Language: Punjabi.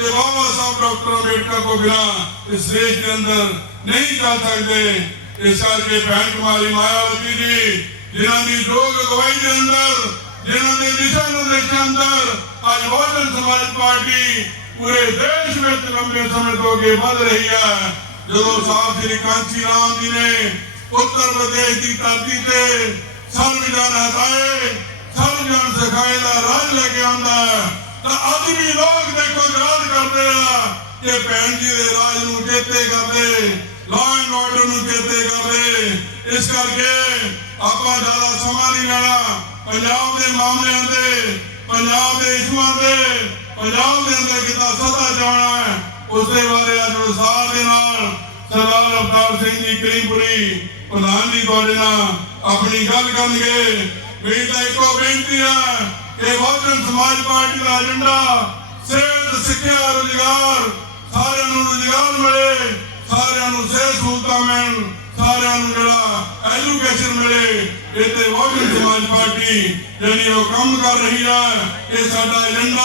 ਤੇ ਬਾਬਾ ਸਾਹਿਬ ਡਾਕਟਰ ਅੰਬੇਡਕਰ ਕੋ ਬਿਨਾ ਇਸ ਦੇਸ਼ ਦੇ ਅੰਦਰ ਨਹੀਂ ਚੱਲ ਸਕਦੇ। ਇਸ ਕਰਕੇ ਭੈਣ ਕੁਮਾਰੀ ਮਾਇਆਵਤੀ ਜੀ, ਜਿਨ੍ਹਾਂ ਦੀ ਲੋਕ ਅਗਵਾਈ ਦੇ ਅੰਦਰ, ਜਿਨ੍ਹਾਂ ਦੇ ਦਿਸ਼ਾ ਨਿਰਦੇਸ਼ਾਂ ਅੰਦਰ ਅੱਜ ਬਹੁਜਨ ਸਮਾਜ ਪਾਰਟੀ ਪੂਰੇ ਦੇਸ਼ ਵਿੱਚ ਲੰਬੇ ਸਮੇਂ ਤੋਂ ਅੱਗੇ ਵਧ ਰਹੀ ਹੈ। ਜਦੋਂ ਸਾਹਿਬ ਸ੍ਰੀ ਕਾਂਚੀ ਰਾਮ ਜੀ ਨੇ ਉੱਤਰ ਪ੍ਰਦੇਸ਼ ਦੀ ਧਰਤੀ ਤੇ ਸਰਵਜਨ ਹਟਾਏ ਸਰਵਜਨ ਸਿਖਾਏ ਦਾ ਰਾਜ ਲੈ ਕੇ ਆਉਂਦਾ ਹੈ, ਤਾਂ ਅੱਜ ਵੀ ਲੋਕ ਕਿ ਭੈਣ ਜੀ ਦੇ ਰਾਜ ਨੂੰ ਚੇਤੇ ਕਰਦੇ ਲਾਅ ਐਂਡ ਆਰਡਰ ਨੂੰ ਚੇਤੇ ਕਰਦੇ। ਇਸ ਕਰਕੇ ਆਪਾਂ ਜ਼ਿਆਦਾ ਸਮਾਂ ਨਹੀਂ ਲੈਣਾ। ਪੰਜਾਬ ਦੇ ਮਾਮਲਿਆਂ ਤੇ, ਪੰਜਾਬ ਦੇ ਇਸ਼ੂਆਂ ਤੇ, ਪੰਜਾਬ ਦੇ ਅੰਦਰ ਕਿੱਦਾਂ ਸਦਾ ਜਾਣਾ ਹੈ ਉਸ ਦੇ ਬਾਰੇ ਅੱਜ ਵਿਸਥਾਰ ਦੇ ਨਾਲ ਸਰਦਾਰ ਅਵਤਾਰ ਸਿੰਘ ਜੀ ਕਰੀਮਪੁਰੀ, ਪ੍ਰਧਾਨ ਜੀ ਤੁਹਾਡੇ ਨਾਲ ਆਪਣੀ ਗੱਲ ਕਰਨਗੇ। ਮੇਰੀ ਤਾਂ ਇੱਕੋ ਬੇਨਤੀ ਹੈ ਕਿ ਬਹੁਜਨ ਸਮਾਜ ਪਾਰਟੀ ਦਾ ਏਜੰਡਾ ਸਿਹਤ, ਸਿੱਖਿਆ, ਰੁਜ਼ਗਾਰ ਸਾਰਿਆਂ ਨੂੰ ਰੁਜ਼ਗਾਰ ਮਿਲੇ, ਸਾਰਿਆਂ ਨੂੰ ਸਿਹਤ ਸਹੂਲਤਾਂ ਮਿਲਣ, ਸਾਰਿਆਂ ਨੂੰ ਜਿਹੜਾ ਐਜੂਕੇਸ਼ਨ ਮਿਲੇ ਇਹ ਤੇ ਬਹੁਜਨ ਸਮਾਜ ਪਾਰਟੀ ਜਿਹੜੀ ਉਹ ਕੰਮ ਕਰ ਰਹੀ ਹੈ, ਇਹ ਸਾਡਾ ਏਜੰਡਾ